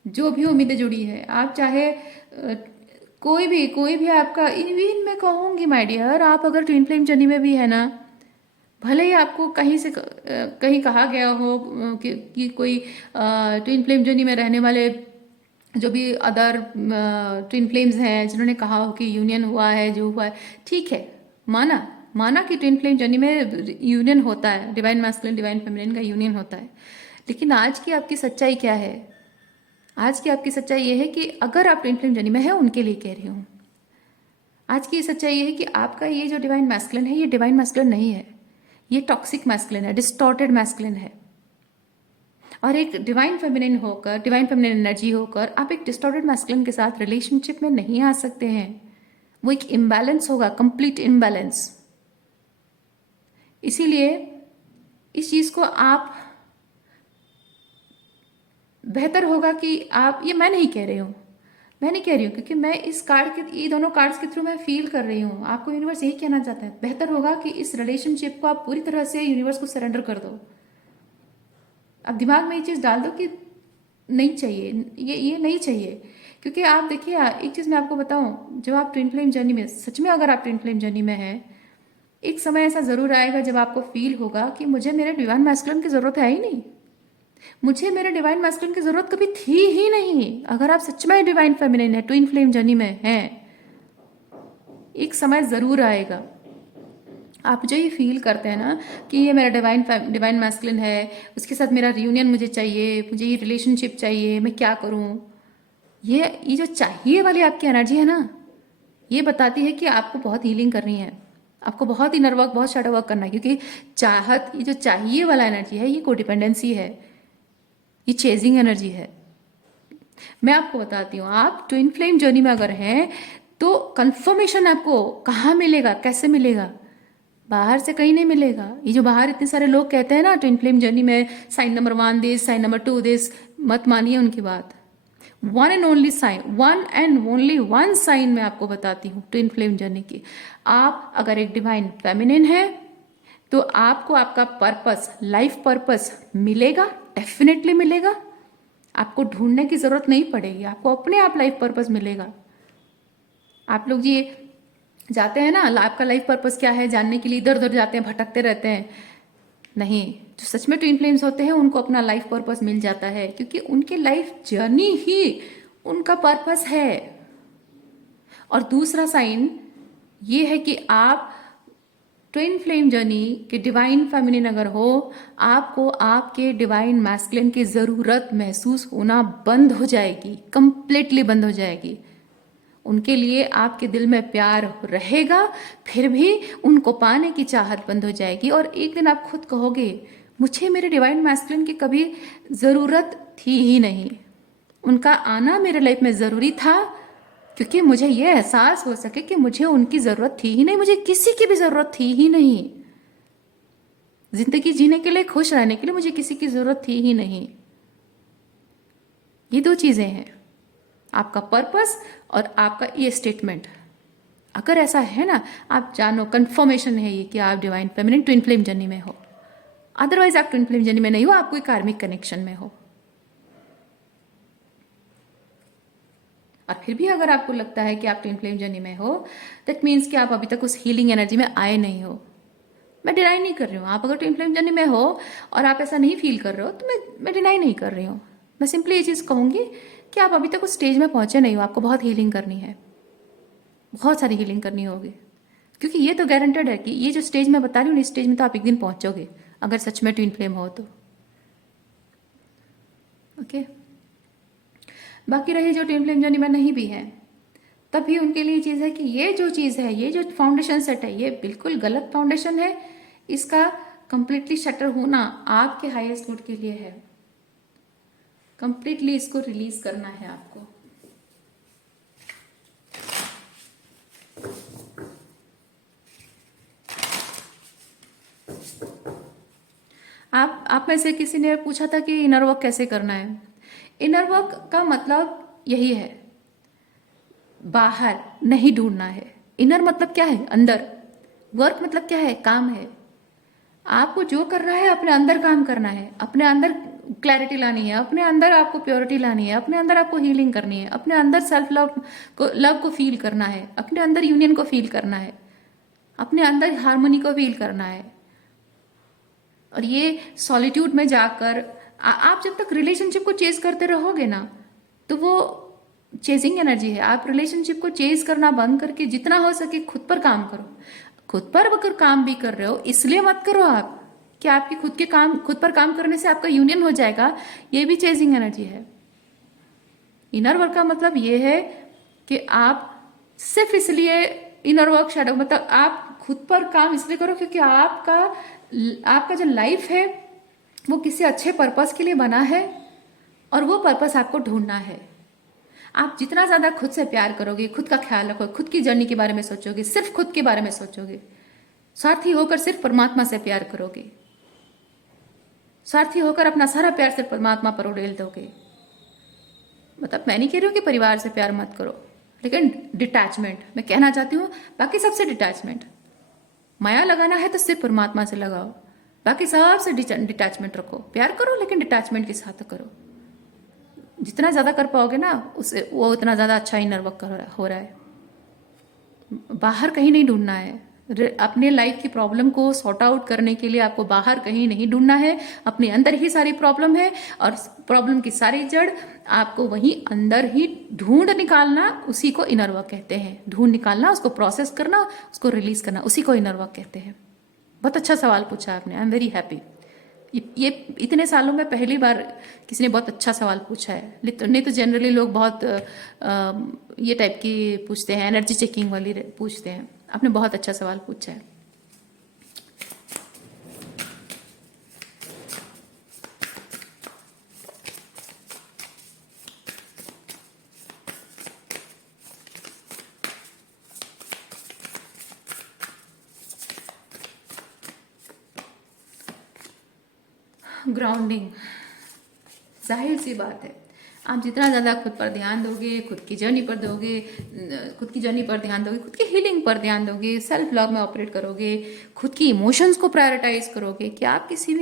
जो भी उम्मीदें जुड़ी है, आप चाहे कोई भी आपका, इवन मैं कहूँगी माय डियर, आप अगर ट्विन फ्लेम जर्नी में भी है ना, भले ही आपको कहीं से कहीं कहा गया हो कि कोई ट्विन फ्लेम जर्नी में रहने वाले जो भी अदर ट्विन फ्लेम्स हैं जिन्होंने कहा हो कि यूनियन हुआ है, जो हुआ है, ठीक है, माना कि ट्विन फ्लेम जर्नी में यूनियन होता है, डिवाइन मैस्कुलिन डिवाइन फेमिनिन का यूनियन होता है। लेकिन आज की आपकी सच्चाई क्या है? आज की आपकी सच्चाई ये है कि अगर आप ट्विन फ्लेम जर्नी में है, उनके लिए कह रही हूँ, आज की सच्चाई ये है कि आपका ये जो डिवाइन मैस्कुलिन है, ये डिवाइन मैस्कुलिन नहीं है, ये टॉक्सिक मैस्कुलिन है, डिस्टॉर्टेड मैस्कुलिन है। और एक डिवाइन फेमिनिन होकर, डिवाइन फेमिनिन एनर्जी होकर, आप एक डिस्टॉर्टेड मैस्कुलिन के साथ रिलेशनशिप में नहीं आ सकते हैं। वो एक इम्बैलेंस होगा, कंप्लीट इम्बैलेंस। इसीलिए इस चीज को आप, बेहतर होगा कि आप, ये मैं नहीं कह रही हूं, मैं नहीं कह रही हूँ, क्योंकि मैं इस कार्ड के, ये दोनों कार्ड्स के थ्रू मैं फील कर रही हूँ। आपको यूनिवर्स यही कहना चाहता है, बेहतर होगा कि इस रिलेशनशिप को आप पूरी तरह से यूनिवर्स को सरेंडर कर दो। अब दिमाग में ये चीज़ डाल दो कि नहीं चाहिए, ये नहीं चाहिए। क्योंकि आप देखिए, एक चीज़ मैं आपको बताऊं, जब आप ट्विन फ्लेम जर्नी में, सच में अगर आप ट्विन फ्लेम जर्नी में हैं, एक समय ऐसा ज़रूर आएगा जब आपको फील होगा कि मुझे मेरे डिवाइन मैस्कुलिन की ज़रूरत है ही नहीं, मुझे मेरे डिवाइन मैस्कुलिन की ज़रूरत कभी थी ही नहीं। अगर आप सच में डिवाइन फेमिनिन है, ट्विन फ्लेम जर्नी में हैं, एक समय ज़रूर आएगा, आप जो ये फील करते हैं ना कि ये मेरा डिवाइन मैस्कुलिन है, उसके साथ मेरा रियूनियन मुझे चाहिए, मुझे ये रिलेशनशिप चाहिए, मैं क्या करूं, ये जो चाहिए वाली आपकी एनर्जी है ना, ये बताती है कि आपको बहुत हीलिंग करनी है, आपको बहुत इनर वर्क, बहुत शैडो वर्क करना है। क्योंकि चाहत, ये जो चाहिए वाला एनर्जी है, ये कोडिपेंडेंसी है, ये चेजिंग एनर्जी है। मैं आपको बताती हूँ, आप ट्विन फ्लेम जर्नी में अगर हैं तो कंफर्मेशन आपको कहाँ मिलेगा, कैसे मिलेगा? बाहर से कहीं नहीं मिलेगा। ये जो बाहर इतने सारे लोग कहते हैं ना ट्विन फ्लेम जर्नी में sign number 1 this, sign number 2 this, मत मानिए उनकी बात। One and only sign, one and only one sign मैं आपको बताती हूँ ट्विन फ्लेम जर्नी की। आप अगर एक डिवाइन फेमिनिन है तो आपको आपका पर्पस, लाइफ पर्पस मिलेगा, डेफिनेटली मिलेगा। आपको ढूंढने की जरूरत नहीं पड़ेगी, आपको अपने आप लाइफ पर्पस मिलेगा। आप लोग जी जाते हैं ना, आपका लाइफ पर्पस क्या है जानने के लिए इधर उधर जाते हैं, भटकते रहते हैं। नहीं, जो सच में ट्विन फ्लेम्स होते हैं उनको अपना लाइफ पर्पस मिल जाता है, क्योंकि उनकी लाइफ जर्नी ही उनका पर्पस है। और दूसरा साइन ये है कि आप ट्विन फ्लेम जर्नी के डिवाइन फेमिनिन अगर हो, आपको आपके डिवाइन मैस्कुलिन की ज़रूरत महसूस होना बंद हो जाएगी, कंप्लीटली बंद हो जाएगी। उनके लिए आपके दिल में प्यार रहेगा, फिर भी उनको पाने की चाहत बंद हो जाएगी। और एक दिन आप खुद कहोगे, मुझे मेरे डिवाइन मैस्कुलिन की कभी ज़रूरत थी ही नहीं, उनका आना मेरे लाइफ में ज़रूरी था, क्योंकि मुझे ये एहसास हो सके कि मुझे उनकी ज़रूरत थी ही नहीं, मुझे किसी की भी ज़रूरत थी ही नहीं। ज़िंदगी जीने के लिए, खुश रहने के लिए मुझे किसी की ज़रूरत थी ही नहीं। ये दो चीज़ें हैं, आपका पर्पस और आपका ये स्टेटमेंट। अगर ऐसा है ना, आप जानो, कंफर्मेशन है ये कि आप divine feminine twin flame journey में हो। अदरवाइज आप ट्विन फ्लेम जर्नी में नहीं हो, आप कोई कार्मिक कनेक्शन में हो। और फिर भी अगर आपको लगता है कि आप ट्विन फ्लेम जर्नी में हो, दैट मीन्स कि आप अभी तक उस हीलिंग एनर्जी में आए नहीं हो। मैं डिनाई नहीं कर रही हूँ, आप अगर ट्विन फ्लेम जर्नी में हो और आप ऐसा नहीं फील कर रहे हो तो मैं डिनाई नहीं कर रही हूँ। मैं सिंपली ये चीज़ कहूँगी कि आप अभी तक उस स्टेज में पहुँचे नहीं हो, आपको बहुत हीलिंग करनी है, बहुत सारी हीलिंग करनी होगी। क्योंकि ये तो गारंटेड है कि ये जो स्टेज मैं बता रही हूँ, इस स्टेज में तो आप एक दिन पहुँचोगे अगर सच में ट्विन फ्लेम हो तो। ओके, बाकी रही जो ट्विन फ्लेम जर्नी में नहीं भी है, तब भी उनके लिए चीज़ है कि ये जो चीज़ है, ये जो फाउंडेशन सेट है, ये बिल्कुल गलत फाउंडेशन है। इसका कंप्लीटली शटर होना आपके हाईएस्ट गुड के लिए है। कंप्लीटली इसको रिलीज करना है आपको। आप में से किसी ने पूछा था कि इनर वर्क कैसे करना है। इनर वर्क का मतलब यही है, बाहर नहीं ढूंढना है। इनर मतलब क्या है? अंदर। वर्क मतलब क्या है? काम है। आपको जो करना है अपने अंदर काम करना है, अपने अंदर क्लैरिटी लानी है, अपने अंदर आपको प्योरिटी लानी है, अपने अंदर आपको हीलिंग करनी है, अपने अंदर सेल्फ लव को फील करना है, अपने अंदर यूनियन को फील करना है, अपने अंदर हार्मनी को फील करना है। और ये सॉलिट्यूड में जाकर आप जब तक रिलेशनशिप को चेज करते रहोगे ना, तो वो चेजिंग एनर्जी है। आप रिलेशनशिप को चेज करना बंद करके जितना हो सके खुद पर काम करो। खुद पर अगर काम भी कर रहे हो, इसलिए मत करो आप कि आपकी खुद पर काम करने से आपका यूनियन हो जाएगा, ये भी चेजिंग एनर्जी है। इनर वर्क का मतलब ये है कि आप सिर्फ इसलिए इनर वर्क शैडो मतलब आप खुद पर काम इसलिए करो क्योंकि आपका जो लाइफ है वो किसी अच्छे पर्पस के लिए बना है और वो पर्पस आपको ढूंढना है। आप जितना ज्यादा खुद से प्यार करोगे, खुद का ख्याल रखोगे, खुद की जर्नी के बारे में सोचोगे, सिर्फ खुद के बारे में सोचोगे, स्वार्थी होकर सिर्फ परमात्मा से प्यार करोगे, स्वार्थी होकर अपना सारा प्यार सिर्फ परमात्मा पर उड़ेल दोगे, मतलब मैं नहीं कह रही हूँ कि परिवार से प्यार मत करो, लेकिन डिटैचमेंट मैं कहना चाहती हूँ। बाकी सबसे डिटैचमेंट, माया लगाना है तो सिर्फ परमात्मा से लगाओ, बाकी सबसे डिटैचमेंट रखो। प्यार करो लेकिन डिटैचमेंट के साथ करो। जितना ज्यादा कर पाओगे ना, उससे वो उतना ज्यादा अच्छा इनर वर्क हो रहा है। बाहर कहीं नहीं ढूंढना है। अपने लाइफ की प्रॉब्लम को सॉर्ट आउट करने के लिए आपको बाहर कहीं नहीं ढूंढना है, अपने अंदर ही सारी प्रॉब्लम है। और प्रॉब्लम की सारी जड़ आपको वहीं अंदर ही ढूंढ निकालना, उसी को इनर वर्क कहते हैं। ढूंढ निकालना, उसको प्रोसेस करना, उसको रिलीज करना, उसी को इनर वर्क कहते हैं। बहुत अच्छा सवाल पूछा आपने, आई एम वेरी हैप्पी। ये इतने सालों में पहली बार किसी ने बहुत अच्छा सवाल पूछा है। नहीं तो जनरली लोग बहुत ये टाइप की पूछते हैं, एनर्जी चेकिंग वाली पूछते हैं। आपने बहुत अच्छा सवाल पूछा है। ग्राउंडिंग, जाहिर सी बात है, आप जितना ज़्यादा खुद पर ध्यान दोगे, खुद की जर्नी पर दोगे, खुद की जर्नी पर ध्यान दोगे, खुद की हीलिंग पर ध्यान दोगे, सेल्फ लव में ऑपरेट करोगे, खुद की इमोशंस को प्रायोरिटाइज करोगे कि आप किसी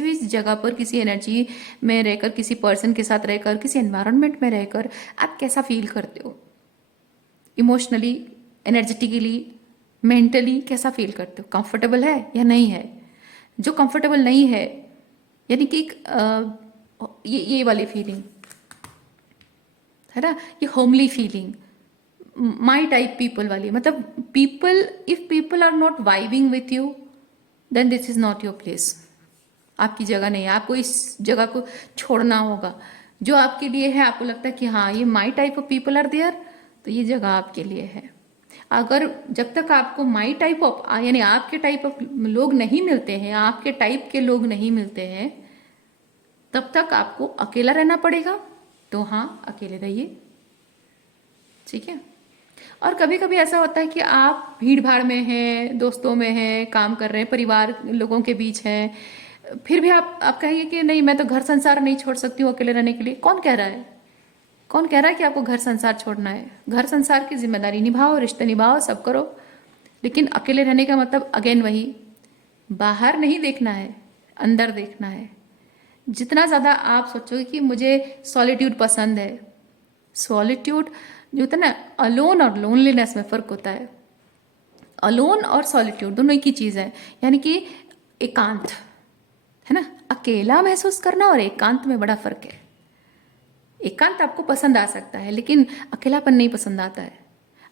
भी जगह पर, किसी एनर्जी में रहकर, किसी पर्सन के साथ रहकर, किसी एनवायरनमेंट में रहकर आप कैसा फील करते हो, इमोशनली, एनर्जेटिकली, मेंटली कैसा फील करते हो, कंफर्टेबल है या नहीं है। जो कंफर्टेबल नहीं है, यानी कि ये वाली फीलिंग है ना, ये homely feeling, my type people वाली, मतलब people, if people are not vibing with you, then this is not your place. आपकी जगह नहीं है, आपको इस जगह को छोड़ना होगा। जो आपके लिए है, आपको लगता है कि हाँ ये my type of people are there, तो ये जगह आपके लिए है। अगर जब तक आपको माई टाइप ऑफ, यानी आपके टाइप ऑफ लोग नहीं मिलते हैं, आपके टाइप के लोग नहीं मिलते हैं, तब तक आपको अकेला रहना पड़ेगा। तो हाँ, अकेले रहिए, ठीक है। और कभी कभी ऐसा होता है कि आप भीड़ भाड़ में हैं, दोस्तों में हैं, काम कर रहे हैं, परिवार लोगों के बीच हैं, फिर भी आप कहेंगे कि नहीं मैं तो घर संसार नहीं छोड़ सकती हूँ अकेले रहने के लिए। कौन कह रहा है? कौन कह रहा है कि आपको घर संसार छोड़ना है? घर संसार की जिम्मेदारी निभाओ, रिश्ते निभाओ, सब करो, लेकिन अकेले रहने का मतलब अगेन वही, बाहर नहीं देखना है, अंदर देखना है। जितना ज़्यादा आप सोचोगे कि मुझे सॉलिट्यूड पसंद है, सॉलिट्यूड जो होता है ना, अलोन और लोनलीनेस में फ़र्क होता है। अलोन और सॉलिट्यूड दोनों एक ही चीज़ है, यानी कि एकांत, है ना। अकेला महसूस करना और एकांत में बड़ा फ़र्क है। एकांत आपको पसंद आ सकता है, लेकिन अकेलापन नहीं पसंद आता है।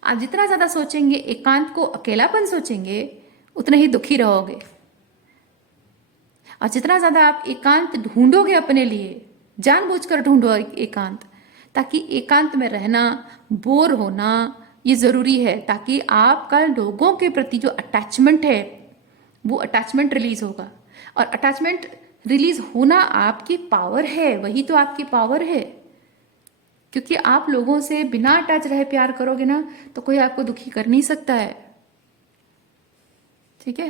आप जितना ज़्यादा सोचेंगे एकांत को, अकेलापन सोचेंगे, उतने ही दुखी रहोगे। और जितना ज़्यादा आप एकांत ढूंढोगे अपने लिए, जानबूझकर ढूंढो एकांत, ताकि एकांत में रहना, बोर होना ये ज़रूरी है, ताकि आपका लोगों के प्रति जो अटैचमेंट है, वो अटैचमेंट रिलीज होगा। और अटैचमेंट रिलीज होना आपकी पावर है, वही तो आपकी पावर है। क्योंकि आप लोगों से बिना अटैच रहे प्यार करोगे ना, तो कोई आपको दुखी कर नहीं सकता है, ठीक है।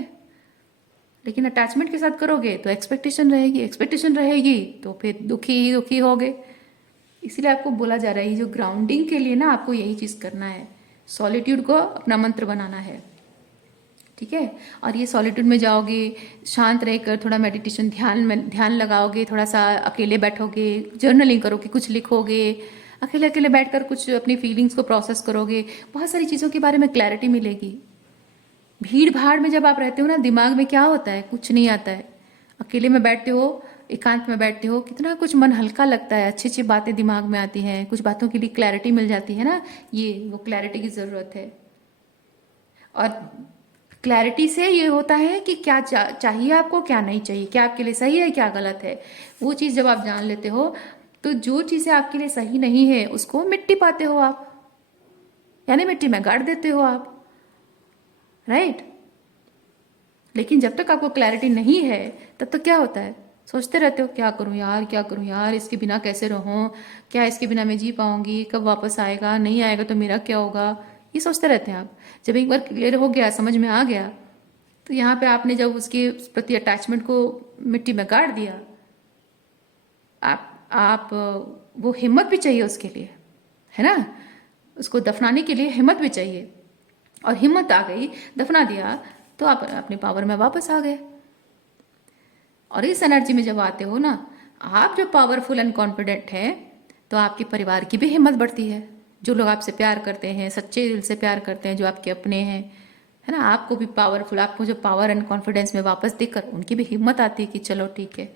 लेकिन अटैचमेंट के साथ करोगे तो एक्सपेक्टेशन रहेगी, एक्सपेक्टेशन रहेगी तो फिर दुखी ही दुखी होगे। इसीलिए आपको बोला जा रहा है, जो ग्राउंडिंग के लिए ना आपको यही चीज़ करना है, सॉलिट्यूड को अपना मंत्र बनाना है, ठीक है। और ये सॉलिट्यूड में जाओगे, शांत रहकर थोड़ा मेडिटेशन, ध्यान लगाओगे, थोड़ा सा अकेले बैठोगे, जर्नलिंग करोगे, कुछ लिखोगे, अकेले अकेले बैठकर कुछ अपनी फीलिंग्स को प्रोसेस करोगे, बहुत सारी चीज़ों के बारे में क्लैरिटी मिलेगी। भीड़ भाड़ में जब आप रहते हो ना, दिमाग में क्या होता है, कुछ नहीं आता है। अकेले में बैठते हो, एकांत में बैठते हो, कितना कुछ मन हल्का लगता है, अच्छी अच्छी बातें दिमाग में आती हैं, कुछ बातों के लिए क्लैरिटी मिल जाती है ना। ये वो क्लैरिटी की ज़रूरत है। और क्लैरिटी से ये होता है कि क्या चाहिए आपको, क्या नहीं चाहिए, क्या आपके लिए सही है, क्या गलत है। वो चीज़ जब आप जान लेते हो, तो जो चीज़ें आपके लिए सही नहीं है उसको मिट्टी पाते हो आप, यानी मिट्टी में गाड़ देते हो आप, राइट। लेकिन जब तक आपको क्लैरिटी नहीं है, तब तक क्या होता है, सोचते रहते हो क्या करूं यार, क्या करूं यार, इसके बिना कैसे रहूं, क्या इसके बिना मैं जी पाऊंगी, कब वापस आएगा, नहीं आएगा तो मेरा क्या होगा, ये सोचते रहते हैं आप। जब एक बार क्लियर हो गया, समझ में आ गया, तो यहाँ पे आपने जब उसके प्रति अटैचमेंट को मिट्टी में गाड़ दिया, आप वो हिम्मत भी चाहिए उसके लिए, है ना। उसको दफनाने के लिए हिम्मत भी चाहिए, और हिम्मत आ गई, दफना दिया, तो आप अपनी पावर में वापस आ गए। और इस एनर्जी में जब आते हो ना, आप जब पावरफुल एंड कॉन्फिडेंट हैं, तो आपके परिवार की भी हिम्मत बढ़ती है। जो लोग आपसे प्यार करते हैं, सच्चे दिल से प्यार करते हैं, जो आपके अपने हैं, है ना, आपको भी पावरफुल, आपको जो पावर एंड कॉन्फिडेंस में वापस देखकर उनकी भी हिम्मत आती है कि चलो ठीक है,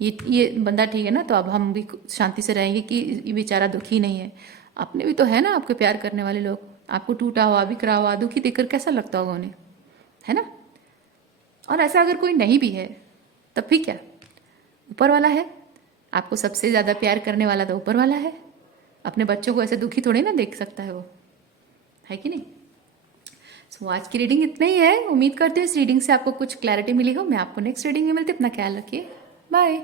ये बंदा ठीक है ना, तो अब हम भी शांति से रहेंगे कि ये बेचारा दुखी नहीं है। अपने भी तो है ना आपके प्यार करने वाले लोग, आपको टूटा हुआ, बिखरा हुआ, दुखी देखकर कैसा लगता होगा उन्हें, है ना। और ऐसा अगर कोई नहीं भी है, तब भी क्या, ऊपर वाला है। आपको सबसे ज़्यादा प्यार करने वाला तो ऊपर वाला है। अपने बच्चों को ऐसे दुखी थोड़ी ना देख सकता है वो, है कि नहीं। सो आज की रीडिंग इतना ही है। उम्मीद करती हूँ इस रीडिंग से आपको कुछ क्लैरिटी मिली हो। मैं आपको नेक्स्ट रीडिंग में मिलती, अपना ख्याल रखिए, बाय।